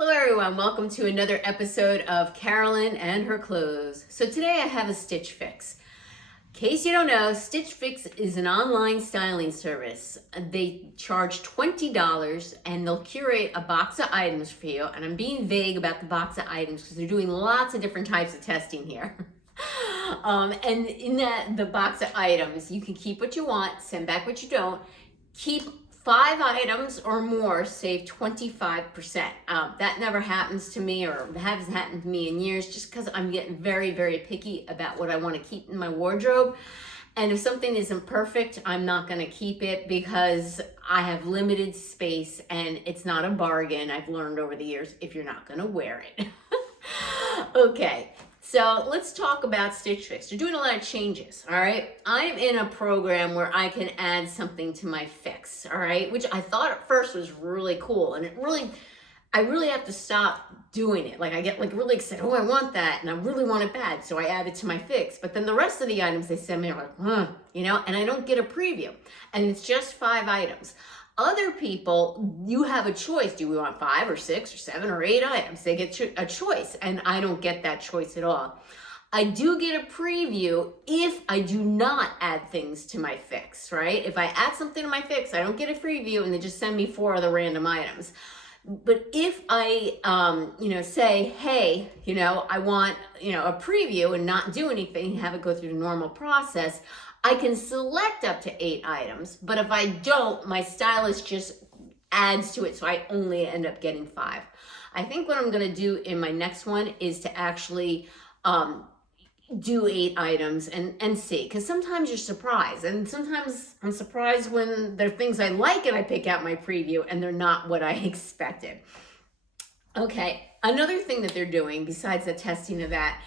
Hello everyone, welcome to another episode of Carolyn and her clothes. So today I have a Stitch Fix. In case you don't know, Stitch Fix is an online styling service. They charge $20 and they'll curate a box of items for you. And I'm being vague about the box of items because they're doing lots of different types of testing here. And in the box of items, you can keep what you want, send back what you don't, keep 5 items or more, save 25%. That never happens to me, or hasn't happened to me in years, just because I'm getting very, very picky about what I want to keep in my wardrobe. And if something isn't perfect, I'm not going to keep it because I have limited space and it's not a bargain. I've learned over the years if you're not going to wear it. Okay. So let's talk about Stitch Fix. They're doing a lot of changes, all right? I'm in a program where I can add something to my fix, all right? Which I thought at first was really cool. And I really have to stop doing it. Like I get really excited, oh, I want that. And I really want it bad. So I add it to my fix. But then the rest of the items they send me are like, and I don't get a preview. And it's just 5 items. Other people, you have a choice. Do we want 5 or 6 or 7 or 8 items? They get a choice, and I don't get that choice at all. I do get a preview if I do not add things to my fix, right? If I add something to my fix, I don't get a preview, and they just send me 4 other random items. But if I, say, hey, I want, a preview and not do anything, have it go through the normal process, I can select up to 8 items, but if I don't, my stylist just adds to it, so I only end up getting 5. I think what I'm going to do in my next one is to actually do 8 items and see, because sometimes you're surprised, and sometimes I'm surprised when there are things I like and I pick out my preview and they're not what I expected. Okay, another thing that they're doing besides the testing of that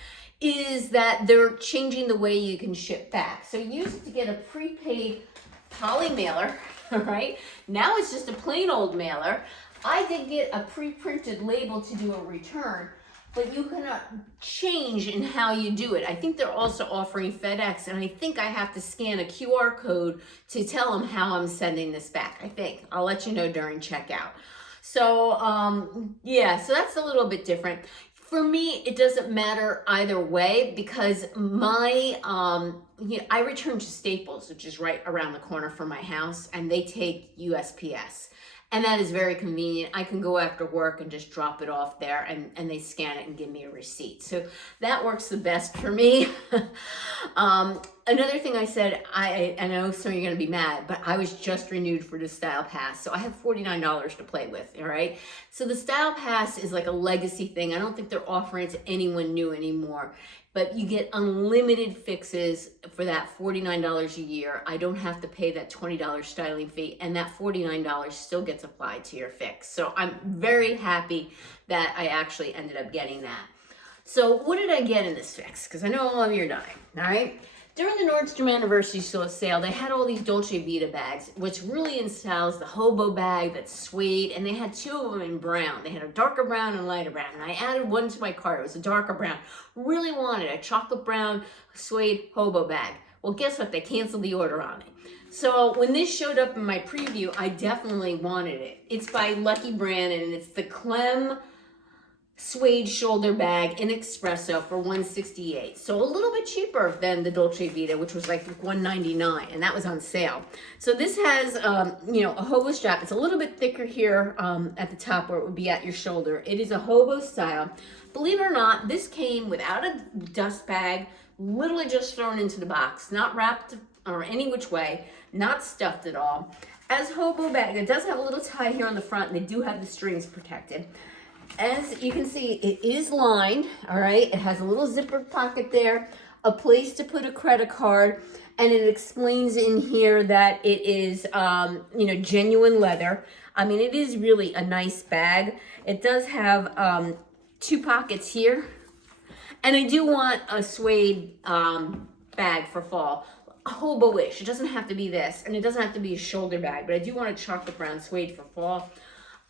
is that they're changing the way you can ship back. So you used to get a prepaid poly mailer, right? Now it's just a plain old mailer. I did get a pre-printed label to do a return, but you can change in how you do it. I think they're also offering FedEx, and I think I have to scan a QR code to tell them how I'm sending this back. I think I'll let you know during checkout. So so that's a little bit different. For me, it doesn't matter either way because my, I return to Staples, which is right around the corner from my house, and they take USPS. And that is very convenient. I can go after work and just drop it off there and they scan it and give me a receipt. So that works the best for me. Another thing I said, I know some of you are going to be mad, but I was just renewed for the Style Pass. So I have $49 to play with, all right? So the Style Pass is like a legacy thing. I don't think they're offering it to anyone new anymore. But you get unlimited fixes for that $49 a year. I don't have to pay that $20 styling fee, and that $49 still gets applied to your fix. So I'm very happy that I actually ended up getting that. So what did I get in this fix? Because I know all of you are dying, all right? During the Nordstrom Anniversary sale, they had all these Dolce Vita bags, which really in style is the hobo bag that's suede, and they had 2 of them in brown. They had a darker brown and a lighter brown, and I added one to my cart. It was a darker brown. Really wanted a chocolate brown suede hobo bag. Well, guess what? They canceled the order on it. So when this showed up in my preview, I definitely wanted it. It's by Lucky Brand, and it's the Clem suede shoulder bag in espresso for $168, so a little bit cheaper than the Dolce Vita, which was like $199, and that was on sale. So this has a hobo strap. It's a little bit thicker here at the top where it would be at your shoulder. It is a hobo style. Believe it or not, this came without a dust bag, literally just thrown into the box, not wrapped or any which way, not stuffed at all. As hobo bag, it does have a little tie here on the front, and they do have the strings protected. As you can see, it is lined, all right? It has a little zipper pocket there, a place to put a credit card, and it explains in here that it is, genuine leather. I mean, it is really a nice bag. It does have 2 pockets here, and I do want a suede bag for fall. Hobo-ish. It doesn't have to be this, and it doesn't have to be a shoulder bag, but I do want a chocolate brown suede for fall.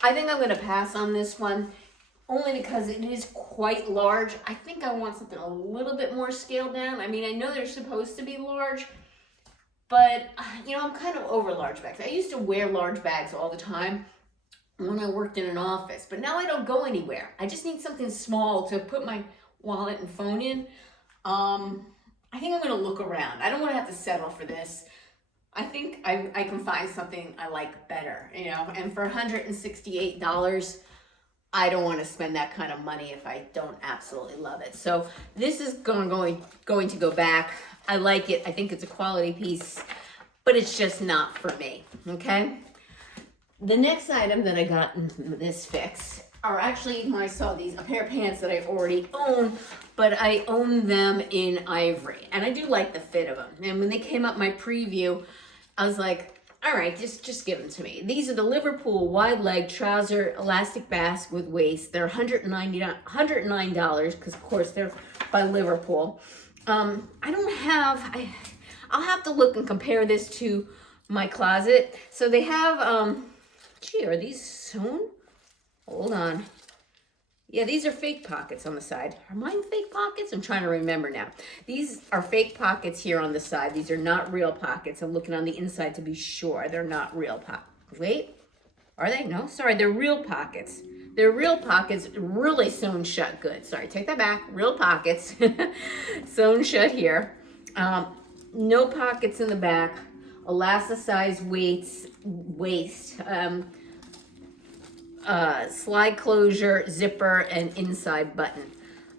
I think I'm going to pass on this one, only because it is quite large. I think I want something a little bit more scaled down. I mean, I know they're supposed to be large, but, I'm kind of over large bags. I used to wear large bags all the time, when I worked in an office, but now I don't go anywhere. I just need something small to put my wallet and phone in. I think I'm gonna look around. I don't wanna have to settle for this. I think I can find something I like better, you know, and for $168, I don't want to spend that kind of money if I don't absolutely love it. So this is going to go back. I like it. I think it's a quality piece, but it's just not for me, okay? The next item that I got in this fix are actually, when I saw these, a pair of pants that I already own, but I own them in ivory. And I do like the fit of them. And when they came up my preview, I was like, all right, just give them to me. These are the Liverpool wide leg trouser elastic basque with waist. They're $109 because of course they're by Liverpool. I'll have to look and compare this to my closet. So they have, gee, are these sewn? Hold on. Yeah, these are fake pockets on the side. Are mine fake pockets? I'm trying to remember now. These are fake pockets here on the side. These are not real pockets. I'm looking on the inside to be sure they're not real pockets. Wait, are they? No, sorry, they're real pockets. They're real pockets, really sewn shut good. Sorry, take that back. Real pockets, sewn shut here. No pockets in the back. Elasticized waist. Slide closure, zipper, and inside button.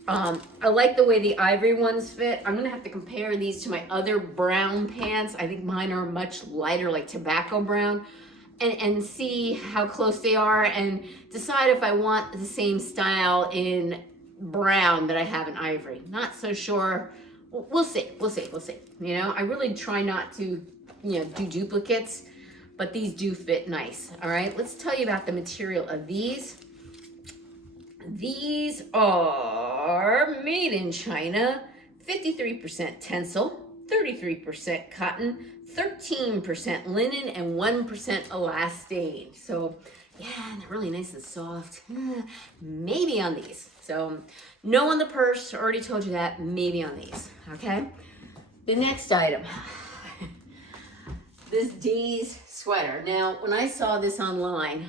I like the way the ivory ones fit. I'm gonna have to compare these to my other brown pants. I think mine are much lighter, like tobacco brown, and see how close they are and decide if I want the same style in brown that I have in ivory. Not so sure. We'll see. You know, I really try not to, do duplicates, but these do fit nice. All right, let's tell you about the material of these. These are made in China, 53% tencel, 33% cotton, 13% linen, and 1% elastane. So yeah, they're really nice and soft. Maybe on these. So no on the purse, already told you that, maybe on these, okay? The next item, this D's sweater. Now, when I saw this online,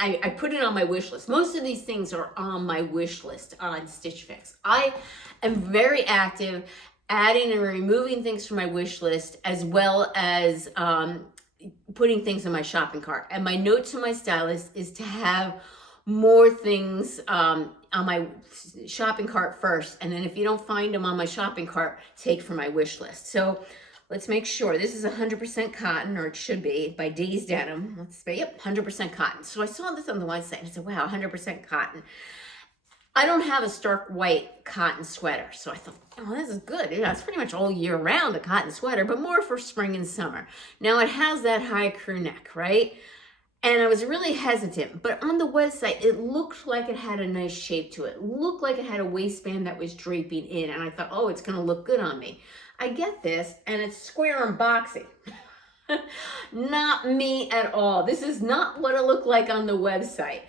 I put it on my wish list. Most of these things are on my wish list on Stitch Fix. I am very active adding and removing things from my wish list, as well as putting things in my shopping cart. And my note to my stylist is to have more things on my shopping cart first. And then if you don't find them on my shopping cart, take from my wish list. So let's make sure this is 100% cotton, or it should be, by D's Denim. Let's say, yep, 100% cotton. So I saw this on the website and I said, wow, 100% cotton. I don't have a stark white cotton sweater. So I thought, oh, this is good. Yeah, it's pretty much all year round, a cotton sweater, but more for spring and summer. Now it has that high crew neck, right? And I was really hesitant, but on the website, it looked like it had a nice shape to it. It looked like it had a waistband that was draping in. And I thought, oh, it's gonna look good on me. I get this, and it's square and boxy. Not me at all. This is not what it looked like on the website.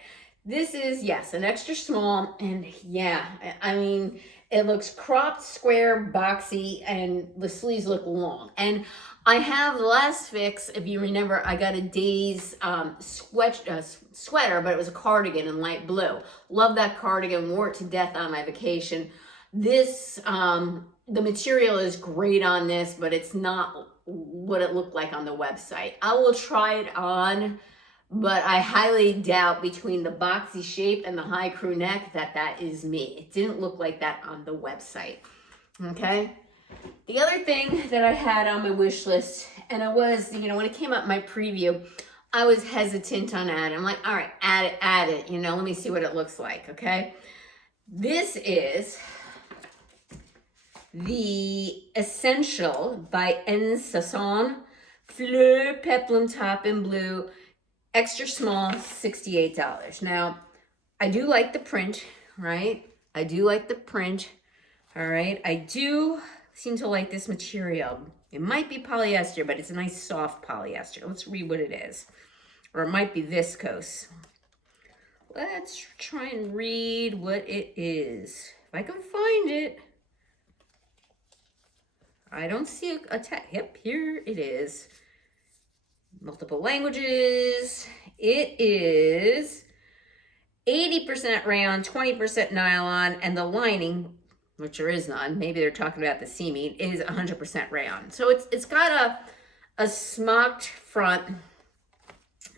This is, yes, an extra small, and yeah, I mean, it looks cropped, square, boxy, and the sleeves look long. And I have the last fix, if you remember, I got a Day's sweater, but it was a cardigan in light blue. Love that cardigan, wore it to death on my vacation. This, the material is great on this, but it's not what it looked like on the website. I will try it on, but I highly doubt, between the boxy shape and the high crew neck, that is me. It didn't look like that on the website, okay? The other thing that I had on my wish list, and I was, when it came up my preview, I was hesitant on adding. I'm like, all right, add it, let me see what it looks like, okay? This is the Essential by N. Sasson Fleur Peplum top in blue, extra small, $68. Now, I do like the print, right? I do like the print, all right? I do seem to like this material. It might be polyester, but it's a nice soft polyester. Let's read what it is. Or it might be viscose. Let's try and read what it is. If I can find it. I don't see a tag. Yep, here it is. Multiple languages. It is 80% rayon, 20% nylon, and the lining, which there is none, maybe they're talking about the seaming, is 100% rayon. So it's got a smocked front,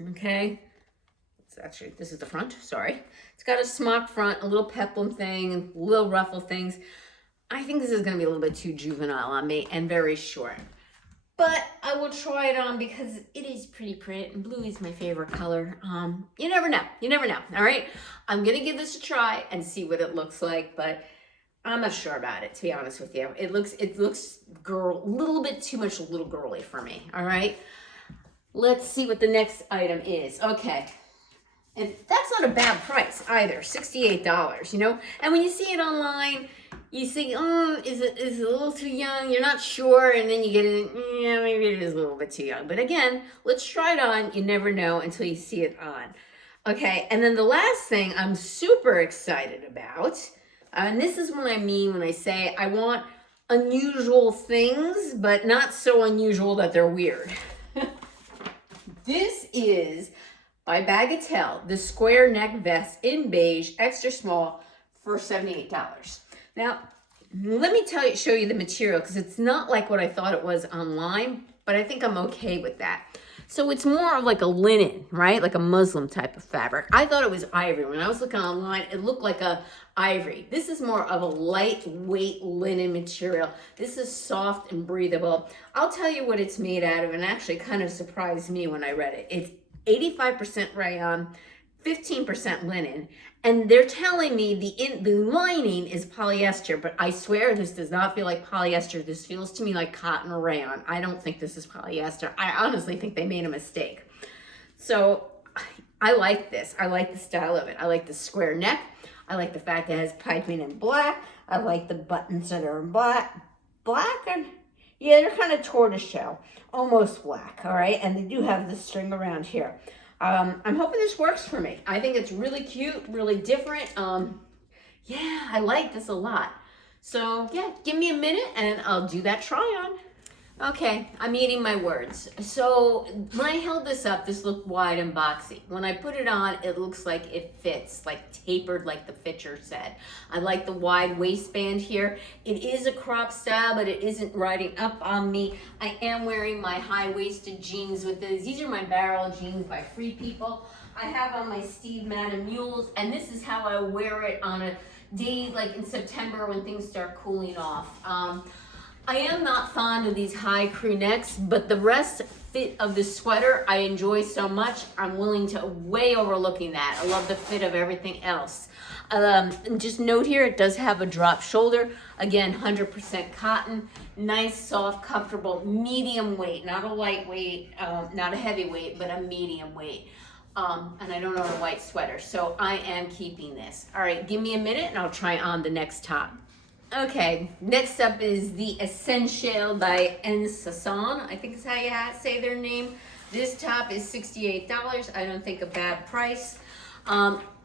okay? It's actually, this is the front, sorry. It's got a smocked front, a little peplum thing, little ruffle things. I think this is gonna be a little bit too juvenile on me and very short. But I will try it on because it is pretty print, and blue is my favorite color. You never know, all right? I'm gonna give this a try and see what it looks like, but I'm not sure about it, to be honest with you. It looks girl, a little bit too much little girly for me, all right? Let's see what the next item is. Okay, and that's not a bad price either, $68, you know? And when you see it online, you think, oh, is it a little too young? You're not sure, and then you get it, yeah, maybe it is a little bit too young. But again, let's try it on. You never know until you see it on. Okay, and then the last thing I'm super excited about, and this is what I mean when I say I want unusual things, but not so unusual that they're weird. This is by Bagatelle, the square neck vest in beige, extra small, for $78. Now, let me show you the material, because it's not like what I thought it was online, but I think I'm okay with that. So it's more of like a linen, right? Like a muslin type of fabric. I thought it was ivory. When I was looking online, it looked like a ivory. This is more of a lightweight linen material. This is soft and breathable. I'll tell you what it's made out of, and actually kind of surprised me when I read it. It's 85% rayon, 15% linen, and they're telling me the lining is polyester, but I swear this does not feel like polyester. This feels to me like cotton or rayon. I don't think this is polyester. I honestly think they made a mistake. So I like this. I like the style of it. I like the square neck. I like the fact that it has piping in black. I like the buttons that are in black, and yeah, they're kind of tortoiseshell, almost black, all right? And they do have the string around here. I'm hoping this works for me. I think it's really cute, really different. Yeah, I like this a lot. So yeah, give me a minute and I'll do that try on. Okay, I'm eating my words. So when I held this up, this looked wide and boxy. When I put it on, it looks like it fits, like tapered, like the picture said. I like the wide waistband here. It is a crop style, but it isn't riding up on me. I am wearing my high-waisted jeans with this. These are my barrel jeans by Free People. I have on my Steve Madden mules, and this is how I wear it on a day like in September when things start cooling off. I am not fond of these high crew necks, but the rest fit of the sweater I enjoy so much, I'm willing to way overlooking that. I love the fit of everything else. Just note here, it does have a drop shoulder. Again, 100% cotton, nice, soft, comfortable, medium weight, not a lightweight, not a heavyweight, but a medium weight. And I don't own a white sweater, so I am keeping this. All right, give me a minute and I'll try on the next top. Okay, next up is the Essential by En Sasson. I think is how you say their name. This top is $68. I don't think a bad price.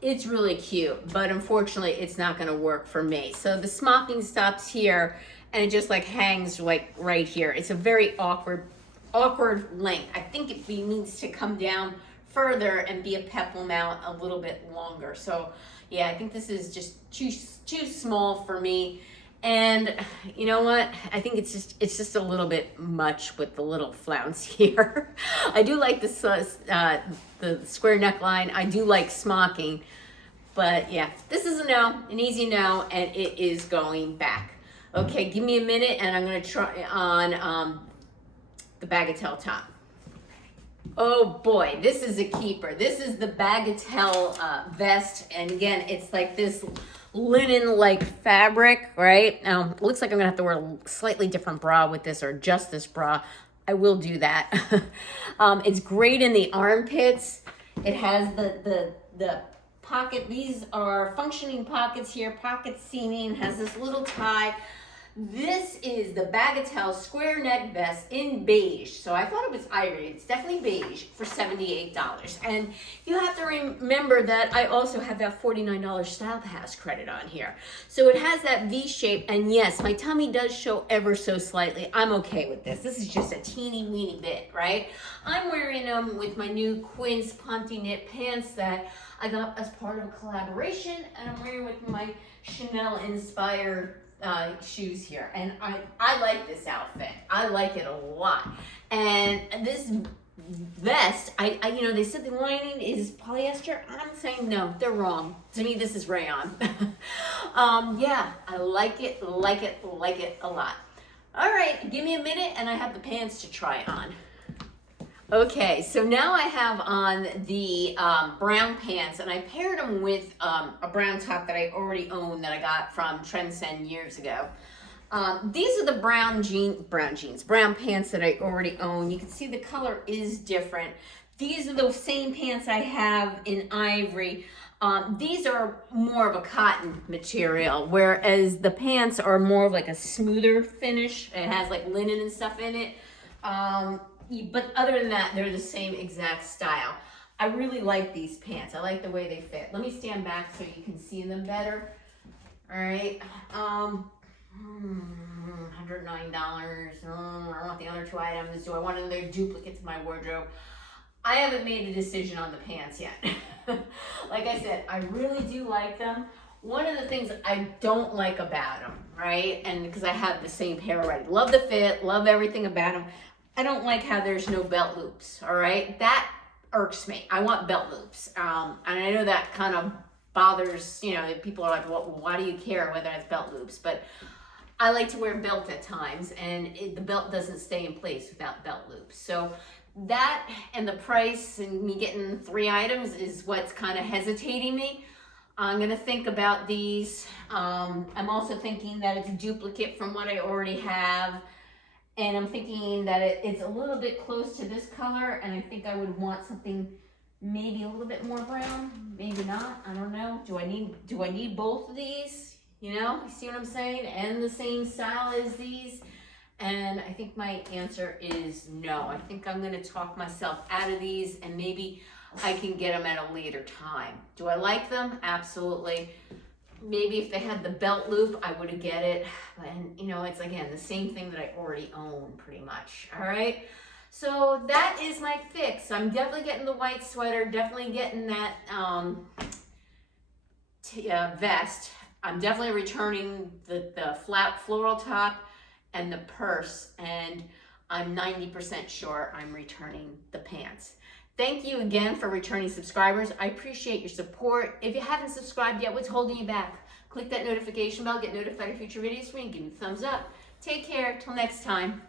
It's really cute, but unfortunately it's not gonna work for me. So the smocking stops here and it just like hangs like right here. It's a very awkward length. I think it needs to come down further and be a peplum out a little bit longer. So yeah, I think this is just too small for me. And you know what? I think it's just a little bit much with the little flounce here. I do like the square neckline. I do like smocking, but yeah, this is a no, an easy no, and it is going back. Okay, give me a minute, and I'm gonna try on the Bagatelle top. Oh boy, this is a keeper. This is the Bagatelle vest, and again, it's like this linen-like fabric, right? Now, it looks like I'm gonna have to wear a slightly different bra with this, or just this bra. I will do that. It's great in the armpits. It has the pocket. These are functioning pockets here, pocket seaming, has this little tie. This is the Bagatelle square neck vest in beige. So I thought it was ivory. It's definitely beige for $78. And you have to remember that I also have that $49 Style Pass credit on here. So it has that V shape. And yes, my tummy does show ever so slightly. I'm okay with this. This is just a teeny weeny bit, right? I'm wearing them with my new Quince Ponte knit pants that I got as part of a collaboration. And I'm wearing with my Chanel inspired shoes here, and I like this outfit. I like it a lot. And this vest, I you know, they said the lining is polyester. I'm saying no, they're wrong. To me, this is rayon. Yeah, I like it a lot. All right, give me a minute, and I have the pants to try on. Okay, so now I have on the brown pants, and I paired them with a brown top that I already own that I got from Trendsend years ago. These are the brown pants that I already own. You can see the color is different. These are the same pants I have in ivory. These are more of a cotton material, whereas the pants are more of like a smoother finish. It has like linen and stuff in it. But other than that, they're the same exact style. I really like these pants. I like the way they fit. Let me stand back so you can see them better. All right. $109. I want the other two items. Do I want another duplicate to my wardrobe? I haven't made a decision on the pants yet. Like I said, I really do like them. One of the things I don't like about them, right? And because I have the same pair already. Love the fit, love everything about them. I don't like how there's no belt loops, all right? That irks me. I want belt loops. And I know that kind of bothers, you know, people are like, well, why do you care whether it's belt loops? But I like to wear a belt at times, and the belt doesn't stay in place without belt loops. So that and the price and me getting 3 items is what's kind of hesitating me. I'm gonna think about these. I'm also thinking that it's a duplicate from what I already have. And I'm thinking that it's a little bit close to this color, and I think I would want something maybe a little bit more brown, maybe not, I don't know. Do I need both of these? You know, you see what I'm saying? And the same style as these? And I think my answer is no. I think I'm gonna talk myself out of these, and maybe I can get them at a later time. Do I like them? Absolutely. Maybe if they had the belt loop, I would get it. And you know, it's again the same thing that I already own pretty much. All right. So that is my fix. I'm definitely getting the white sweater, definitely getting that vest. I'm definitely returning the flat floral top and the purse, and I'm 90% sure I'm returning the pants. Thank you again for returning subscribers. I appreciate your support. If you haven't subscribed yet, what's holding you back? Click that notification bell, get notified of future videos from me, and give me a thumbs up. Take care, till next time.